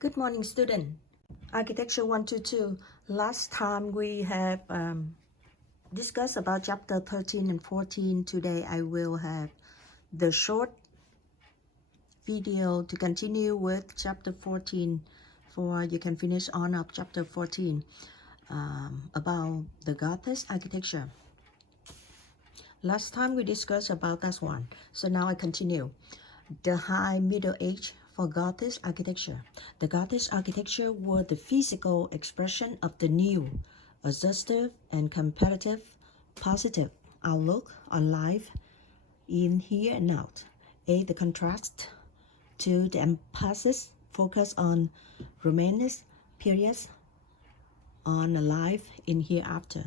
Good morning, student. Architecture 122. Last time we have discussed about chapter 13 and 14. Today I will have the short video to continue with chapter 14 for you can finish on up chapter 14 about the Gothic architecture. Last time we discussed about that one. So now I continue. The High Middle Age for Gothic architecture. The Gothic architecture was the physical expression of the new, adjustive and competitive, positive outlook on life in here and now. A. The contrast to the emphasis focus on Romantic periods on life in hereafter.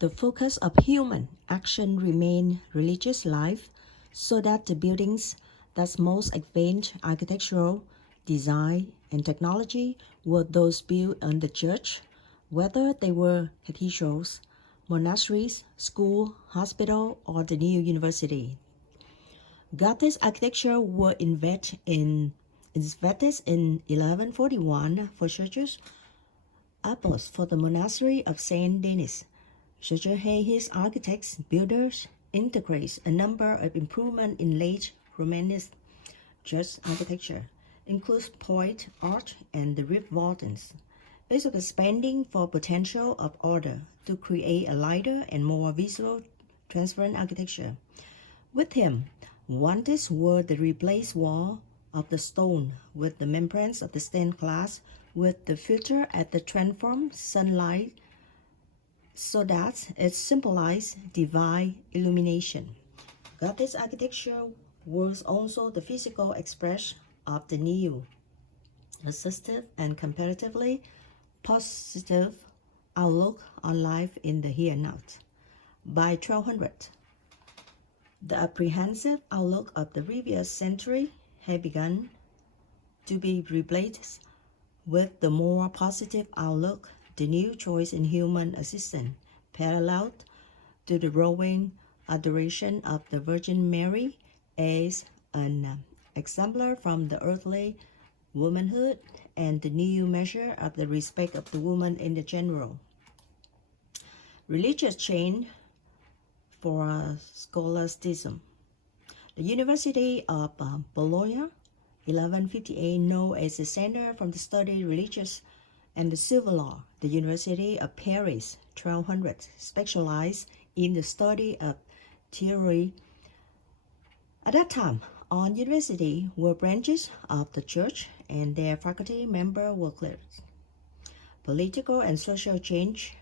The focus of human action remain religious life, so that the buildings that's most advanced architectural design and technology were those built on the church, whether they were cathedrals, monasteries, school, hospital, or the new university. Gothic architecture were invented in 1141 for churches, apples for the monastery of Saint Denis. Such his architects, builders, integrates a number of improvements in late Romantic church architecture, includes point art and the roof vaultings, basically expanding for potential of order to create a lighter and more visual transparent architecture. With him, wanted were the replaced wall of the stone with the membranes of the stained glass with the filter at the transform sunlight so that it symbolized divine illumination. Gothic architecture was also the physical expression of the new, assistive and comparatively positive outlook on life in the here and now. By 1200, the apprehensive outlook of the previous century had begun to be replaced with the more positive outlook, the new choice in human existence, parallel to the growing adoration of the Virgin Mary as an exemplar from the earthly womanhood and the new measure of the respect of the woman in the general. Religious change for scholasticism. The University of Bologna, 1158, known as the Center for the Study Religious and the Civil Law. The University of Paris, 1200, specialized in the study of theory. At that time, all universities were branches of the church and their faculty members were clerics. Political and social change.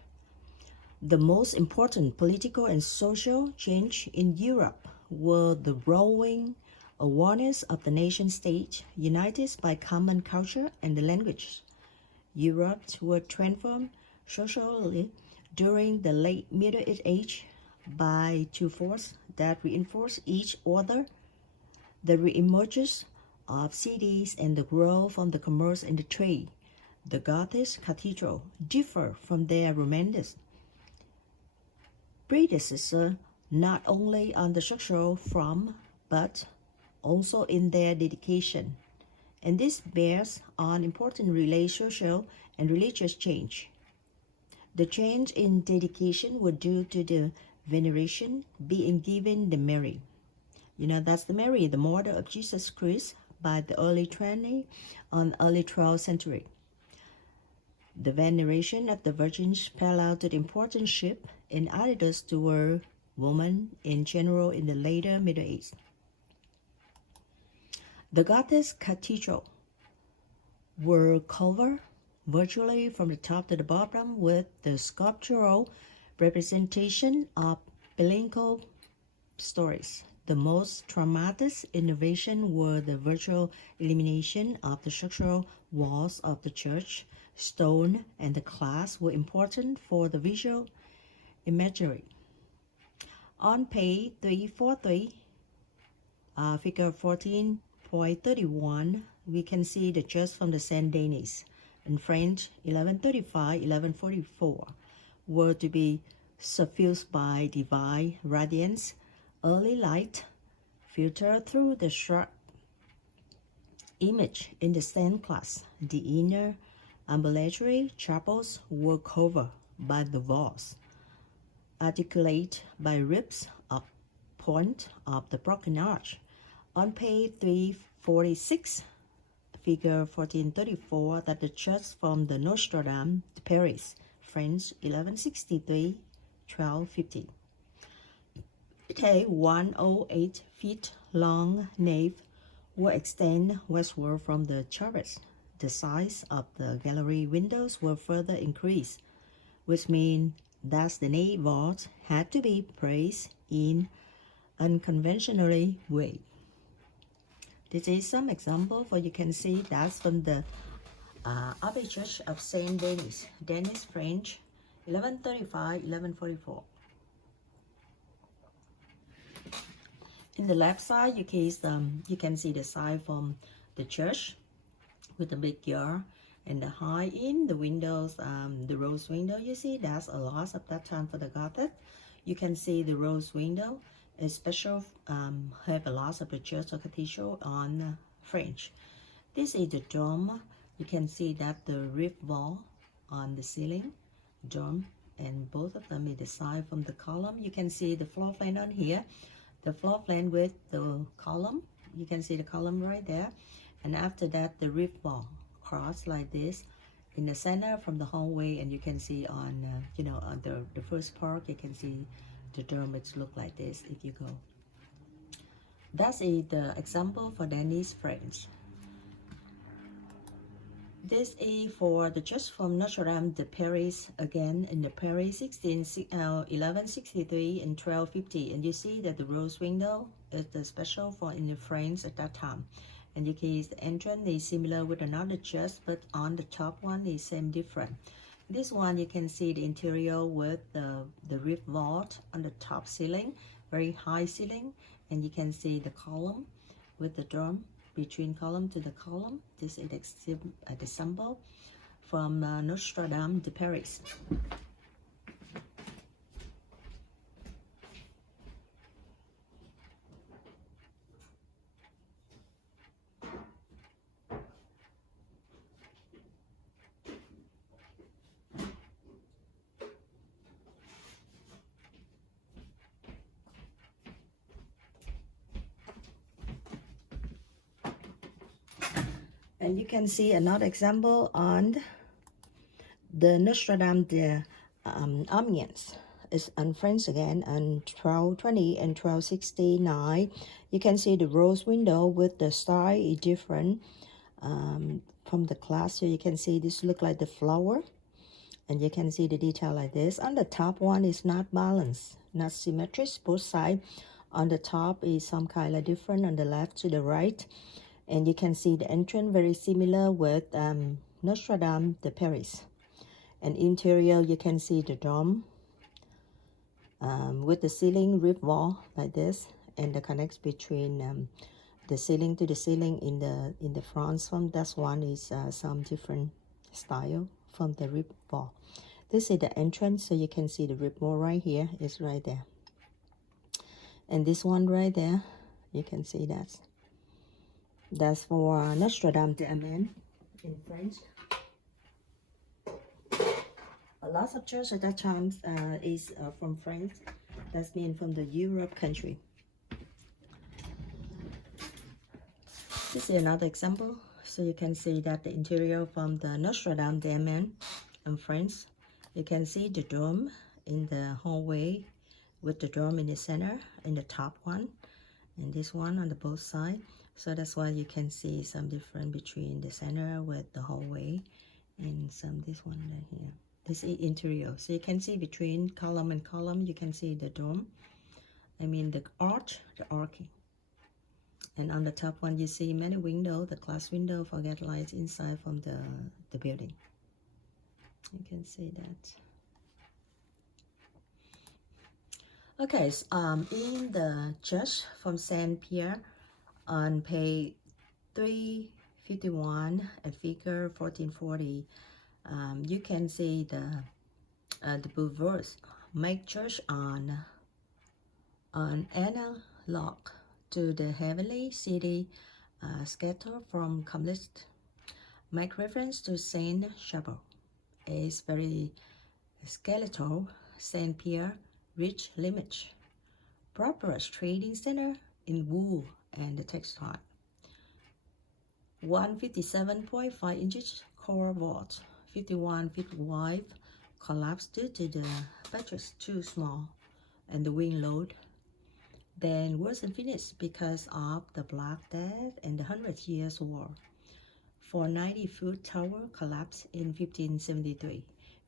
The most important political and social change in Europe were the growing awareness of the nation-state united by common culture and the language. Europe was transformed socially during the late Middle Age by two forces that reinforce each other: the re-emergence of cities and the growth of the commerce and the trade. The Gothic cathedral differ from their Romantic predecessor not only on the structural front but also in their dedication, and this bears on important social and religious change. The change in dedication was due to the veneration being given the Mary. That's the Mary, the mother of Jesus Christ, by the early 20th and early 12th century. The veneration of the virgins parallel to the important ship in attitudes toward women in general in the later Middle Age. The Gothic cathedral were covered virtually from the top to the bottom with the sculptural representation of biblical stories. The most dramatic innovation were the virtual elimination of the structural walls of the church. Stone and the glass were important for the visual imagery. On page 343, figure 14.31, we can see the church from the Saint Denis in French 1135-1144 were to be suffused by divine radiance, early light filtered through the shrub Image in the same class. The inner ambulatory chapels were covered by the walls, articulate by ribs of point of the broken arch. On page 346, figure 1434, that the church from the Notre Dame de Paris, French, 1163-1250. It had 108 feet long nave will extend westward from the church. The size of the gallery windows were further increased, which means that the nave vault had to be placed in unconventionally way. This is some example for you can see that's from the Abbey Church of Saint Denis, Denis, French, 1135-1144. In the left side, you can see the side from the church with the big yard and the high in the windows, the rose window. You see that's a lot of that time for the Gothic. You can see the rose window, especially have a lot of the church or cathedral on French. This is the dome. You can see that the roof wall on the ceiling, dome, and both of them is the side from the column. You can see the floor plan on here. The floor plan with the column, you can see the column right there, and after that the roof wall cross like this in the center from the hallway, and you can see on on the first part you can see the dome. It's look like this if you go. That is the example for Denis, France. This is for the church from Notre Dame de Paris, again in the Paris 1163 and 1250, and you see that the rose window is the special for in the France at that time, and you can see the entrance is similar with another church, but on the top one is same different. This one you can see the interior with the roof vault on the top ceiling, very high ceiling, and you can see the column with the dome between column to the column. This is the symbol from Notre Dame de Paris. And you can see another example on the Notre Dame de Amiens. It's on French again, on 1220 and 1269. You can see the rose window with the style is different from the class. So you can see this look like the flower, and you can see the detail like this. On the top one is not balanced, not symmetric, both sides. On the top is some kind of different on the left to the right. And you can see the entrance very similar with Notre Dame de Paris. And interior, you can see the dome with the ceiling roof wall like this, and the connects between the ceiling to the ceiling in the front. From that one is some different style from the roof wall. This is the entrance, so you can see the roof wall right here is right there. And this one right there, you can see that. That's for Notre Dame de Amiens in French. A lot of church at that time is from France. That's mean from the Europe country. This is another example. So you can see that the interior from the Notre Dame de Amiens in France. You can see the dome in the hallway with the dome in the center, in the top one, and this one on the both sides. So that's why you can see some difference between the center with the hallway and this one right here. This is interior. So you can see between column and column, you can see the dome. I mean the arch, the arcing. And on the top one, you see many windows, the glass window for get lights inside from the building. You can see that. Okay, so, in the church from Saint Pierre, on page 351 at figure 1440, you can see the Boulevards make church on analog to the heavenly city scattered from complete. My reference to Saint Chapel is very skeletal. Saint Pierre, rich lineage, prosperous trading center in wool and textile. 157.5 inches core vault, 51 feet wide, collapsed due to the buttress too small and the wind load. Then wasn't finished because of the Black Death and the 100 Years' War. 490-foot tower collapsed in 1573.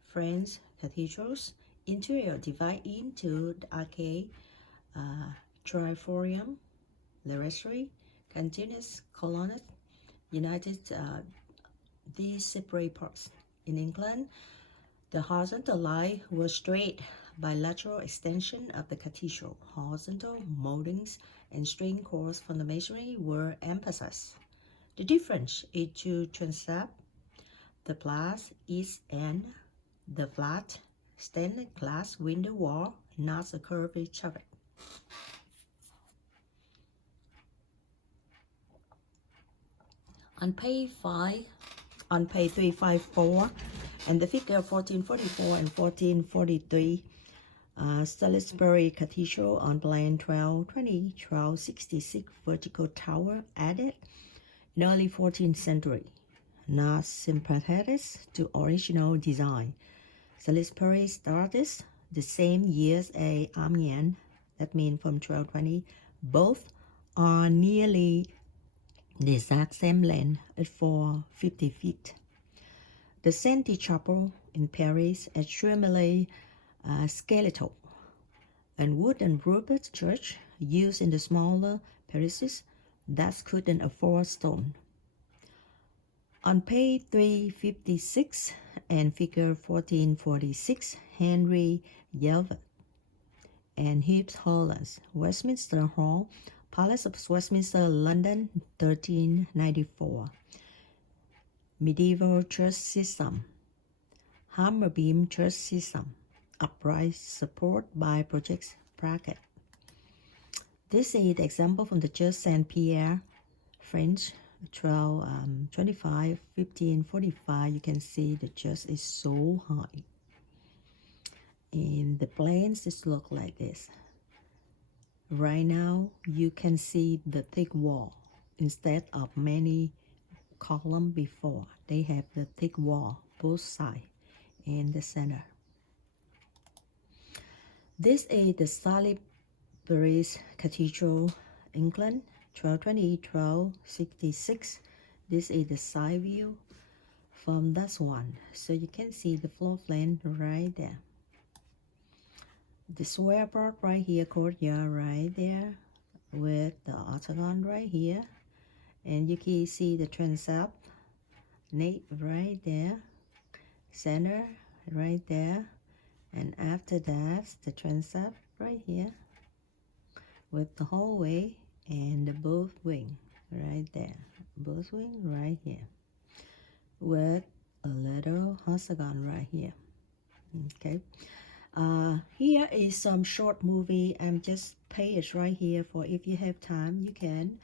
French cathedrals interior divide into the arcade, triforium, laboratory, continuous colonnade, united these separate parts. In England, the horizontal line was straight by lateral extension of the cathedral. Horizontal moldings and string cords from the masonry were emphasized. The difference is to transept. The plus is and the flat stained glass window wall, not a curved chapel. On page 354 and the figure 1444 and 1443, Salisbury Cathedral on plan 1220, 1266 vertical tower added in early 14th century, not sympathetic to original design. Salisbury started the same year as Amiens, that means from 1220. Both are nearly the exact same length at 450 feet. The Saint Chapel in Paris, extremely skeletal, and wooden roofed church used in the smaller parishes that couldn't afford stone. On page 356 and figure 1446, Henry Yelver and Hughes Hollands, Westminster Hall, Palace of Westminster, London, 1394. Medieval church system. Hammer beam church system. Upright support by project bracket. This is the example from the church Saint Pierre, French, 1225, 1545. You can see the church is so high. And the plans just look like this. Right now, you can see the thick wall. Instead of many columns before, they have the thick wall, both sides and the center. This is the Salisbury Cathedral, England, 1220, 1266. This is the side view from that one. So you can see the floor plan right there. The square part right here, courtyard right there, with the octagon right here, and you can see the transept, nave right there, center right there, and after that the transept right here, with the hallway and the both wing right there, both wing right here, with a little octagon right here. Okay. Here is some short movie. I'm just page right here for if you have time, you can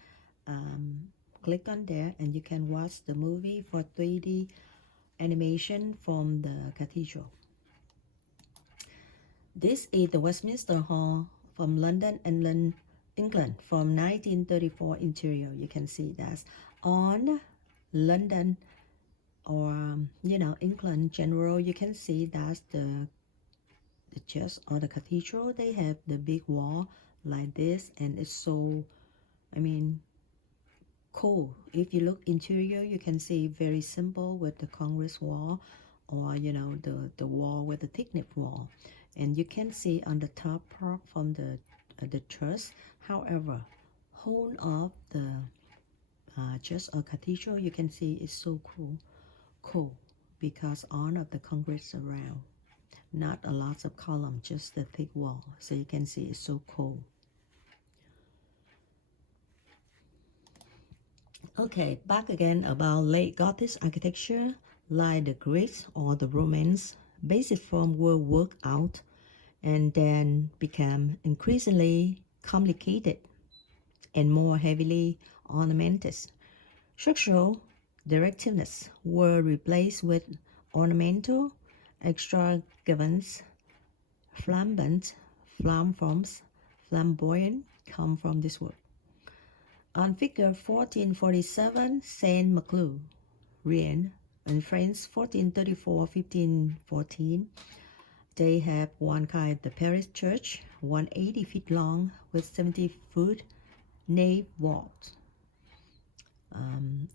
click on there and you can watch the movie for 3D animation from the cathedral. This is the Westminster Hall from London, England, from 1934 interior. You can see that's on London or England general. You can see that's the church or the cathedral. They have the big wall like this, and it's so cool. If you look interior, you can see very simple with the Congress wall, or the wall with the thickness wall, and you can see on the top part from the church. However, whole of the church or cathedral, you can see it's so cool because all of the Congress around. Not a lot of column, just the thick wall. So you can see it's so cool. Okay, back again about late Gothic architecture, like the Greek or the Romans. Basic form were worked out and then became increasingly complicated and more heavily ornamented. Structural directiveness were replaced with ornamental extravagance, flamboyant, flamboyant come from this word. On figure 1447, Saint Maclou, Rien, in France 1434-1514, they have one kind, the Paris church, 180 feet long with 70-foot nave vault,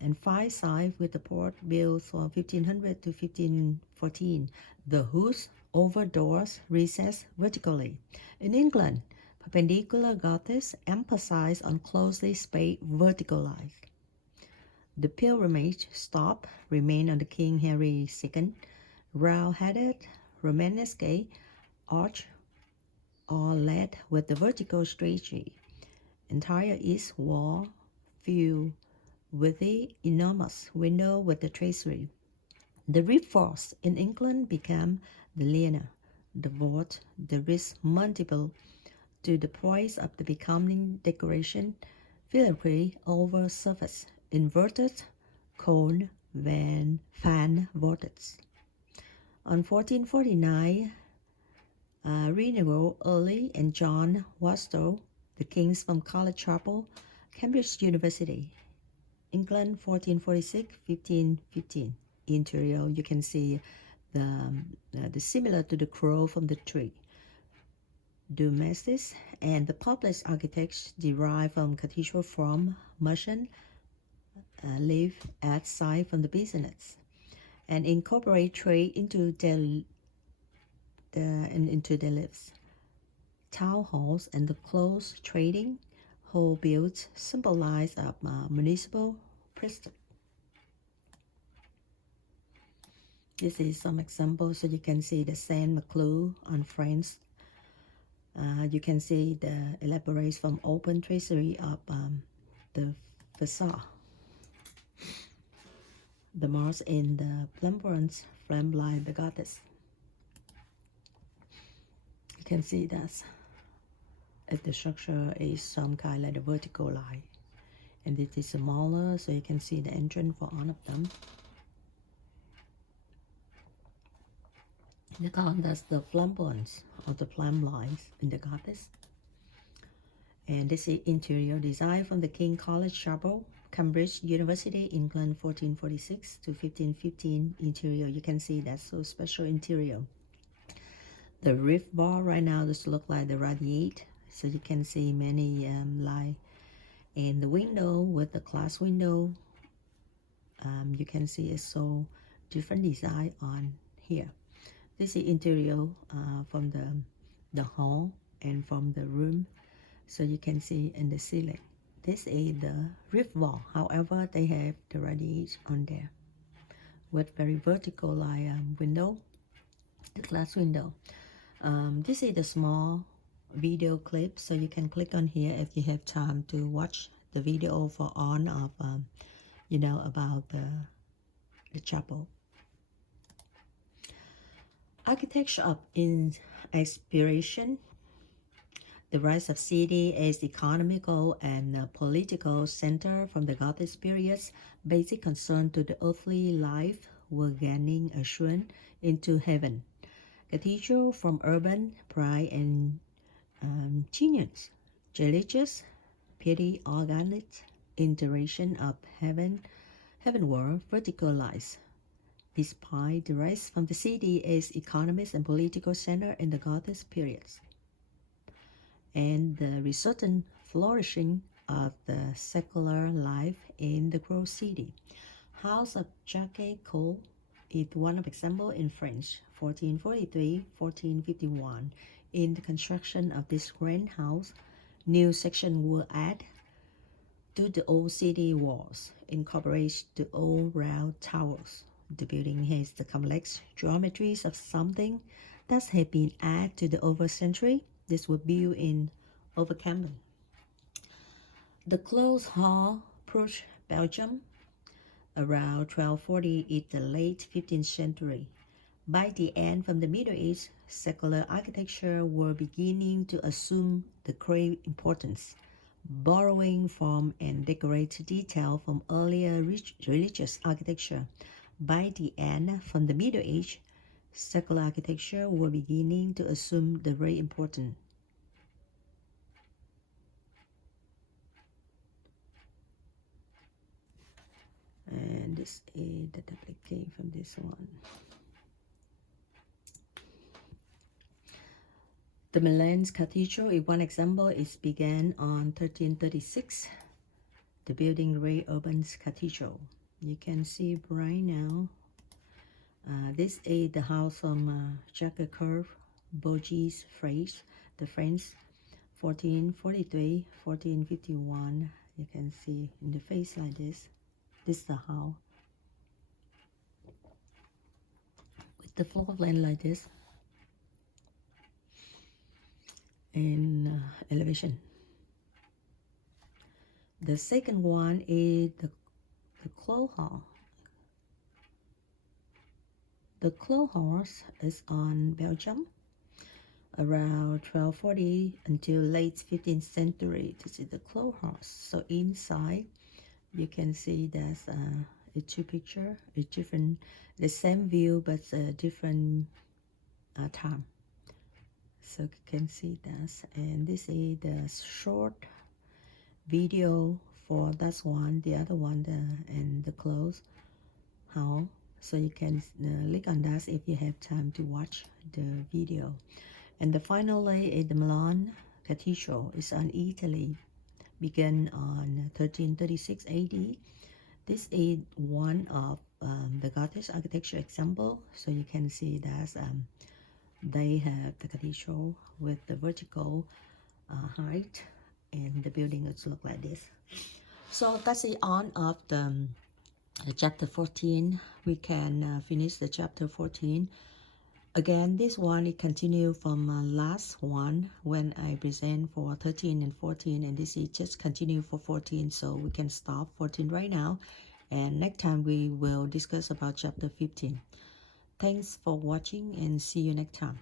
and 5 sides with the port built from 1500 to 1514. The hoods over doors recess vertically. In England, perpendicular Gothics emphasize on closely spaced vertical lines. The pilgrimage stop remained on the King Henry II, round-headed Romanesque arch, all led with the vertical strategy. Entire east wall filled with the enormous window with the tracery. The reinforced in England became the linear, the vault, the wrist multiple to the poise of the becoming decoration, filigree over surface, inverted cone fan vortex. On 1449, Renewal Early and John Wastow, the kings from College Chapel, Cambridge University, England, 1446-1515. Interior, you can see the similar to the crow from the tree. Domestics and the public architects derived from cathedral from merchant live at site from the business and incorporate trade into their lives. Town halls and the close trading hall built symbolize of municipal prestige. This is some examples, so you can see the Saint Maclou on France. You can see the elaborates from open tracery of the facade. The Mars in the flamboyant flamboyant the goddess. You can see that if the structure is some kind like a vertical line, and it is smaller, so you can see the entrance for all of them. The cont, that's the flamboyance or the flam lines in the goddess. And this is interior design from the King College Chapel, Cambridge University, England, 1446 to 1515. Interior, you can see that's so special interior. The roof bar right now just look like the radiate, so you can see many light. And the window with the glass window, you can see it's so different design on here. This is interior from the hall and from the room, so you can see in the ceiling. This is the roof wall. However, they have the radiate on there with very vertical like window, the glass window. This is the small video clip, so you can click on here if you have time to watch the video for on of about the chapel. Architecture of inspiration. The rise of city as economical and political center from the Gothic periods, basic concern to the earthly life were gaining assurance into heaven. Cathedral from urban pride and genius, religious piety, organic interaction of heavenward verticalized. Despite the rise from the city as economic and political center in the Gothic periods, and the resultant flourishing of the secular life in the growth city. House of Jacques Cole is one of example in French, 1443-1451. In the construction of this grand house, new sections were added to the old city walls, incorporating the old round towers. The building has the complex geometries of something that had been added to the over century. This was built in Overcampton. The closed hall, Bruges, Belgium, around 1240 is the late 15th century. By the end from the Middle East, secular architecture were beginning to assume the great importance. borrowing from and decorate detail from earlier religious architecture. By the end, from the Middle Age, secular architecture were beginning to assume the very important. And this is the duplicate from this one. The Milan Cathedral is one example. It began on 1336. The building Ray Urban's Cathedral. You can see right now. This is the house from Jacques Curve, Bourge's phrase, the French, 1443, 1451. You can see in the face like this. This is the house. With the floor plan like this. And elevation. The second one is the cloak hall. The cloak house is on Belgium around 1240 until late 15th century. This is the cloak house. So inside you can see there's a two picture, a different, the same view but a different time. So you can see that, and this is the short video for that one, the other one, and the close how. So you can click on that if you have time to watch the video. And the finally is the Milan Cathedral. It's on Italy, began on 1336 AD. This is one of the Gothic architecture example. So you can see that they have the cathedral with the vertical height, and the building would look like this. So that's the end of the chapter 14. We can finish the chapter 14. Again, this one it continue from last one when I present for 13 and 14, and this is just continue for 14, so we can stop 14 right now, and next time we will discuss about chapter 15. Thanks for watching and see you next time.